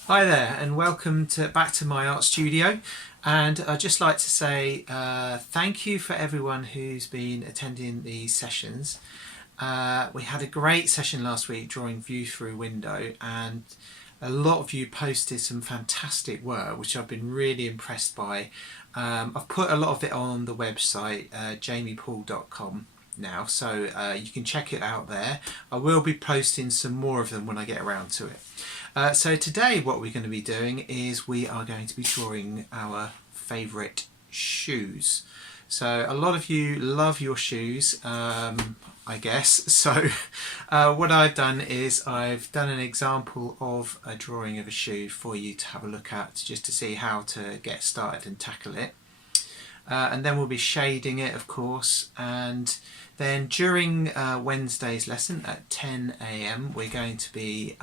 Hi there and welcome back to my art studio, and I'd just like to say thank you for everyone who's been attending these sessions. We had a great session last week drawing view through window, and a lot of you posted some fantastic work which I've been really impressed by. I've put a lot of it on the website jamiepaul.com now, so you can check it out there. I will be posting some more of them when I get around to it. So today what we're going to be doing is we are going to be drawing our favourite shoes. So a lot of you love your shoes, I guess. So what I've done is I've done an example of a drawing of a shoe for you to have a look at, just to see how to get started and tackle it. And then we'll be shading it, of course, and then during Wednesday's lesson at 10 AM we're going to be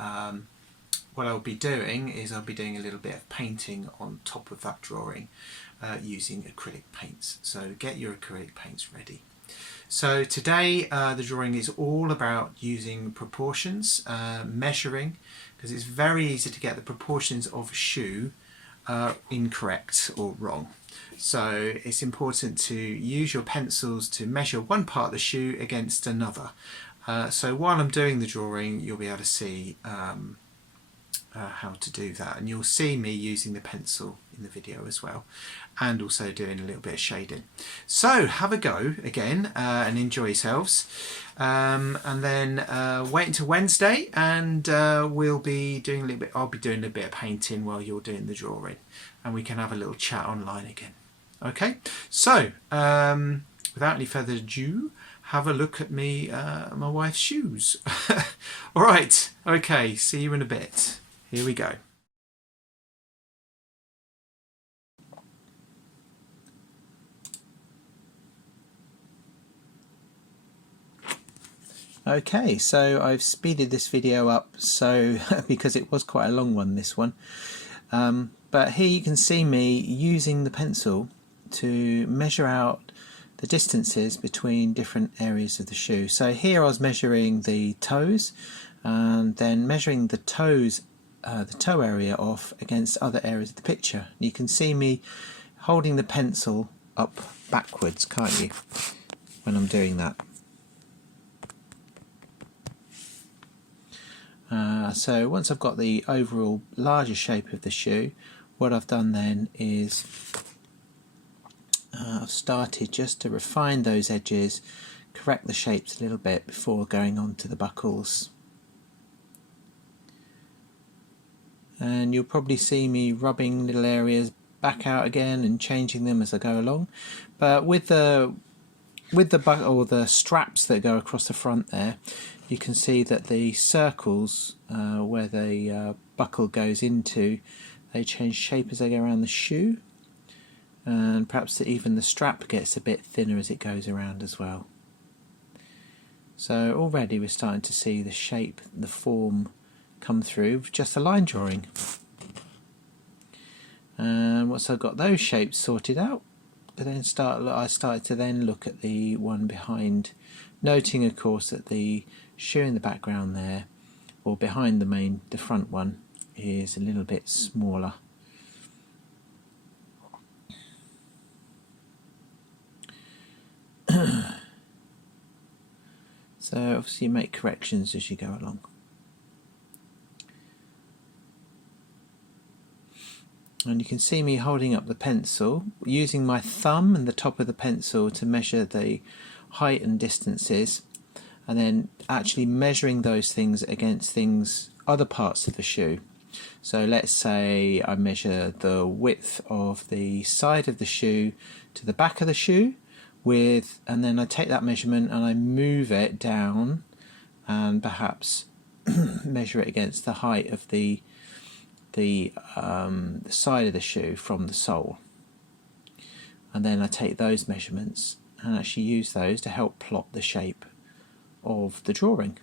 what I'll be doing is I'll be doing a little bit of painting on top of that drawing using acrylic paints. So get your acrylic paints ready. So today the drawing is all about using proportions, measuring, because it's very easy to get the proportions of a shoe incorrect or wrong. So it's important to use your pencils to measure one part of the shoe against another. So while I'm doing the drawing, you'll be able to see how to do that, and you'll see me using the pencil in the video as well, and also doing a little bit of shading. So have a go again and enjoy yourselves, and then wait until Wednesday, and we'll be doing a little bit. I'll be doing a little bit of painting while you're doing the drawing, and we can have a little chat online again. Okay, so without any further ado, have a look at me, my wife's shoes. All right, okay, see you in a bit. Here we go. Okay, so I've speeded this video up because it was quite a long one, this one. But here you can see me using the pencil to measure out the distances between different areas of the shoe. So here I was measuring the toes, and then measuring the toes, the toe area off against other areas of the picture. You can see me holding the pencil up backwards, can't you, when I'm doing that. So once I've got the overall larger shape of the shoe, what I've done then is I've started just to refine those edges, correct the shapes a little bit before going on to the buckles. And you'll probably see me rubbing little areas back out again and changing them as I go along. But with the straps that go across the front there, you can see that the circles where the buckle goes into, they change shape as they go around the shoe, and perhaps even the strap gets a bit thinner as it goes around as well. So already we're starting to see the shape, the form come through with just a line drawing. And once I've got those shapes sorted out, I started to then look at the one behind, noting of course that the shoe in the background there, or behind the front one, is a little bit smaller. So obviously you make corrections as you go along. And you can see me holding up the pencil, using my thumb and the top of the pencil to measure the height and distances, and then actually measuring those things against other parts of the shoe. So let's say I measure the width of the side of the shoe to the back of the shoe, and then I take that measurement and I move it down, and perhaps measure it against the height of the side of the shoe from the sole, and then I take those measurements and actually use those to help plot the shape of the drawing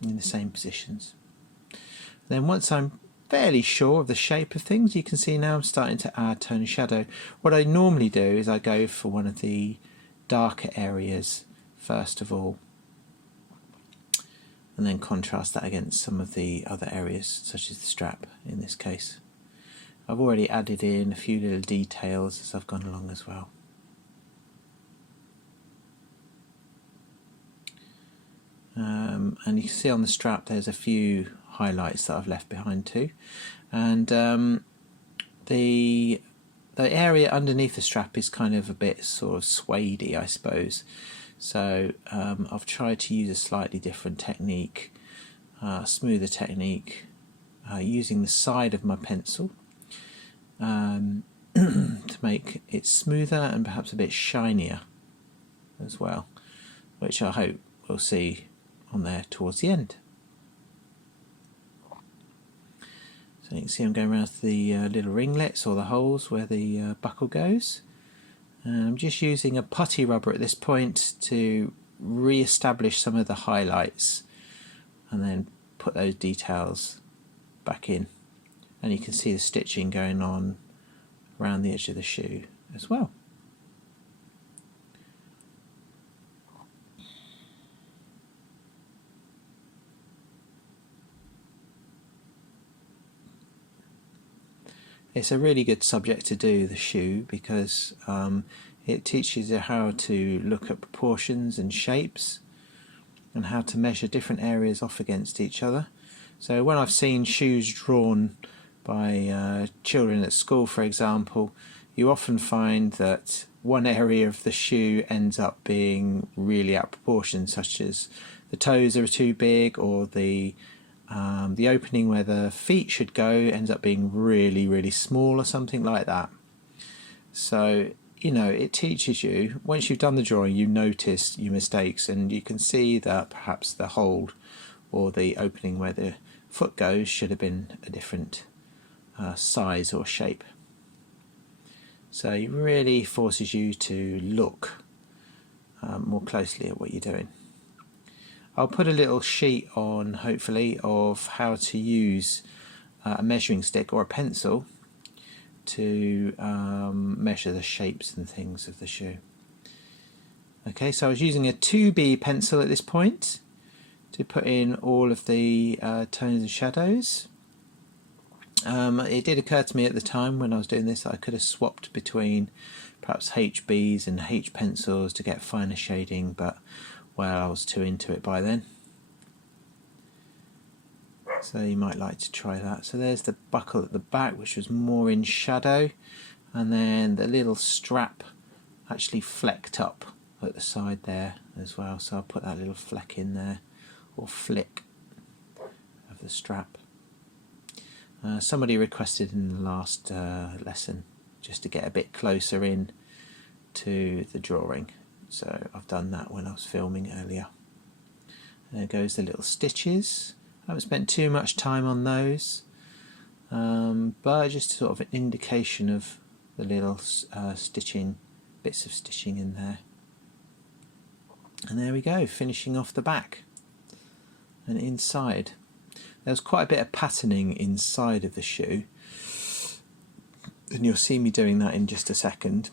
in the same positions. Then once I'm fairly sure of the shape of things, you can see now I'm starting to add tone and shadow. What I normally do is I go for one of the darker areas first of all, and then contrast that against some of the other areas, such as the strap in this case. I've already added in a few little details as I've gone along as well. And you can see on the strap there's a few highlights that I've left behind too, and the area underneath the strap is kind of a bit sort of suede-y, I suppose. So I've tried to use a slightly different technique, smoother technique, using the side of my pencil to make it smoother and perhaps a bit shinier as well, which I hope we'll see on there towards the end. So you can see I'm going around to the little ringlets or the holes where the buckle goes. I'm just using a putty rubber at this point to re-establish some of the highlights and then put those details back in. And you can see the stitching going on around the edge of the shoe as well. It's a really good subject to do, the shoe, because it teaches you how to look at proportions and shapes and how to measure different areas off against each other. So when I've seen shoes drawn by children at school, for example, you often find that one area of the shoe ends up being really out of proportion, such as the toes are too big, or the opening where the feet should go ends up being really small or something like that. So, you know, it teaches you, once you've done the drawing, you notice your mistakes and you can see that perhaps the hole or the opening where the foot goes should have been a different size or shape. So it really forces you to look more closely at what you're doing. I'll put a little sheet on, hopefully, of how to use a measuring stick or a pencil to measure the shapes and things of the shoe. Okay, so I was using a 2B pencil at this point to put in all of the tones and shadows. It did occur to me at the time when I was doing this that I could have swapped between perhaps HBs and H pencils to get finer shading, but well, I was too into it by then. So you might like to try that. So there's the buckle at the back, which was more in shadow, and then the little strap actually flecked up at the side there as well. So I'll put that little fleck in there, or flick of the strap. Somebody requested in the last lesson just to get a bit closer in to the drawing. So I've done that when I was filming earlier. And there goes the little stitches. I haven't spent too much time on those, but just sort of an indication of the little stitching, bits of stitching in there. And there we go, finishing off the back. And inside, there was quite a bit of patterning inside of the shoe, and you'll see me doing that in just a second.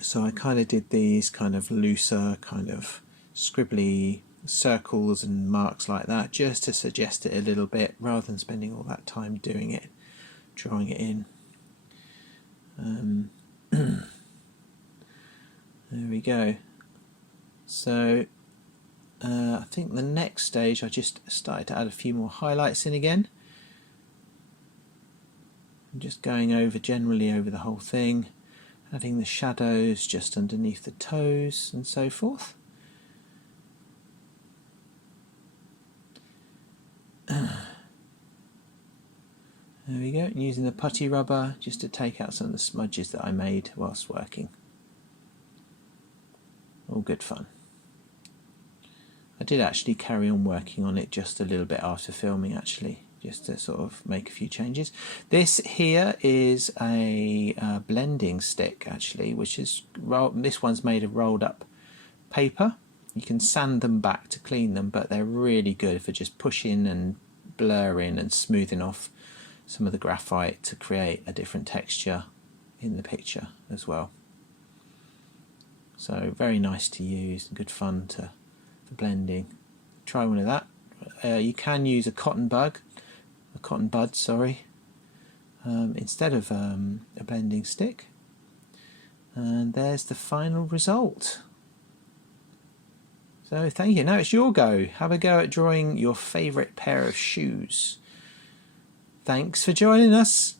So I kind of did these kind of looser, kind of scribbly circles and marks like that, just to suggest it a little bit, rather than spending all that time doing it, drawing it in. There we go. So I think the next stage I just started to add a few more highlights in again. I'm just going over generally over the whole thing, adding the shadows just underneath the toes and so forth. There we go, and using the putty rubber just to take out some of the smudges that I made whilst working. All good fun. I did actually carry on working on it just a little bit after filming, actually, just to sort of make a few changes. This here is a blending stick, actually, which is this one's made of rolled up paper. You can sand them back to clean them, but they're really good for just pushing and blurring and smoothing off some of the graphite to create a different texture in the picture as well. So very nice to use, good fun for blending. try one of that. You can use a cotton bud, sorry, instead of a blending stick. And there's the final result. So thank you. Now it's your go. Have a go at drawing your favourite pair of shoes. Thanks for joining us.